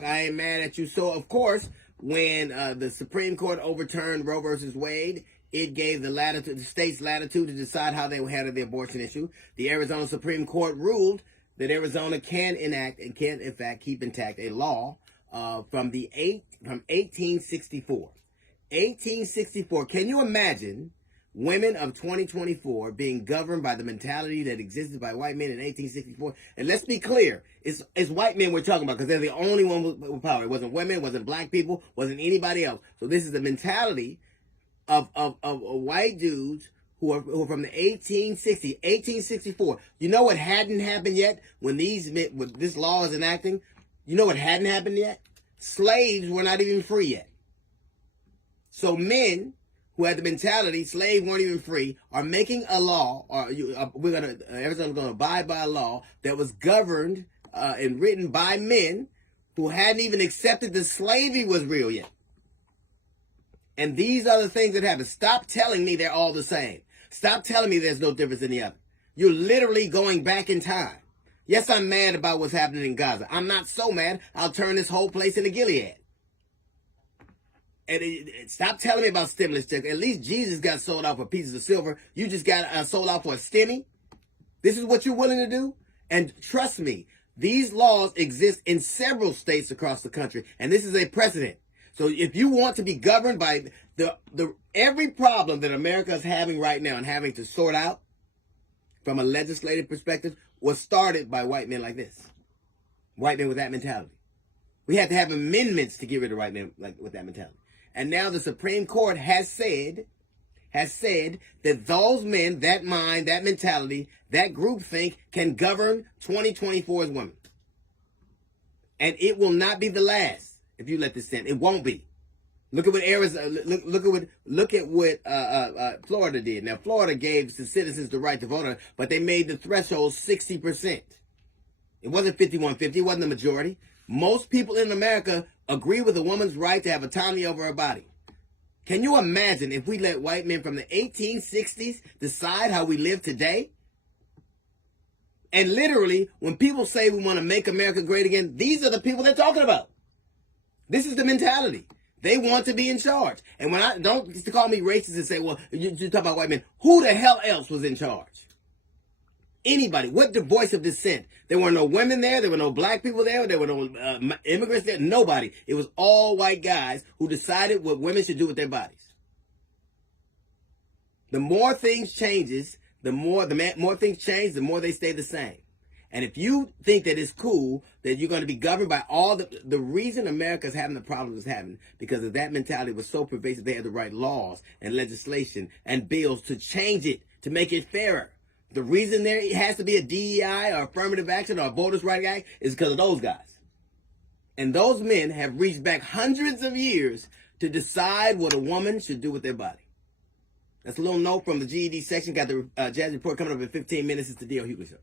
Doc. I ain't mad at you. So, of course, when the Supreme Court overturned Roe versus Wade, it gave the states latitude to decide how they will handle the abortion issue. The Arizona Supreme Court ruled that Arizona can enact and can, in fact, keep intact a law from 1864. 1864. Can you imagine women of 2024 being governed by the mentality that existed by white men in 1864? And let's be clear, it's white men we're talking about because they're the only one with power. It wasn't women, it wasn't black people, wasn't anybody else. So this is the mentality of white dudes who are from the 1864. You know what hadn't happened yet when this law is enacting? You know what hadn't happened yet? Slaves were not even free yet. So men who had the mentality slaves weren't even free are making a law, or Arizona's gonna abide by a law that was governed and written by men who hadn't even accepted that slavery was real yet. And these are the things that happen. Stop telling me they're all the same. Stop telling me there's no difference in the other. You're literally going back in time. Yes, I'm mad about what's happening in Gaza. I'm not so mad, I'll turn this whole place into Gilead. And stop telling me about stimulus checks. At least Jesus got sold out for pieces of silver. You just got sold out for a stimmy. This is what you're willing to do? And trust me, these laws exist in several states across the country. And this is a precedent. So if you want to be governed by every problem that America is having right now and having to sort out from a legislative perspective was started by white men like this. White men with that mentality. We had to have amendments to get rid of white men with that mentality. And now the Supreme Court has said that those men, that mind, that mentality, that groupthink can govern 2024's women. And it will not be the last. If you let this stand, it won't be. Look at what Arizona. Look at what Florida did. Now, Florida gave the citizens the right to vote, but they made the threshold 60%. It wasn't 51-50. It wasn't the majority. Most people in America agree with a woman's right to have autonomy over her body. Can you imagine if we let white men from the 1860s decide how we live today? And literally, when people say we want to make America great again, these are the people they're talking about. This is the mentality. They want to be in charge. And when I don't call me racist and say, well, you talk about white men. Who the hell else was in charge? Anybody. What the voice of dissent? There were no women there. There were no black people there. There were no immigrants there. Nobody. It was all white guys who decided what women should do with their bodies. The more things changes, the more things change, the more they stay the same. And if you think that it's cool that you're going to be governed by all the reason America's having the problems it's having, because of that mentality was so pervasive, they had to write laws and legislation and bills to change it, to make it fairer. The reason there has to be a DEI or affirmative action or a voters' right act is because of those guys. And those men have reached back hundreds of years to decide what a woman should do with their body. That's a little note from the GED section. Got the Jazz Report coming up in 15 minutes. It's the D.L. Hughley Show.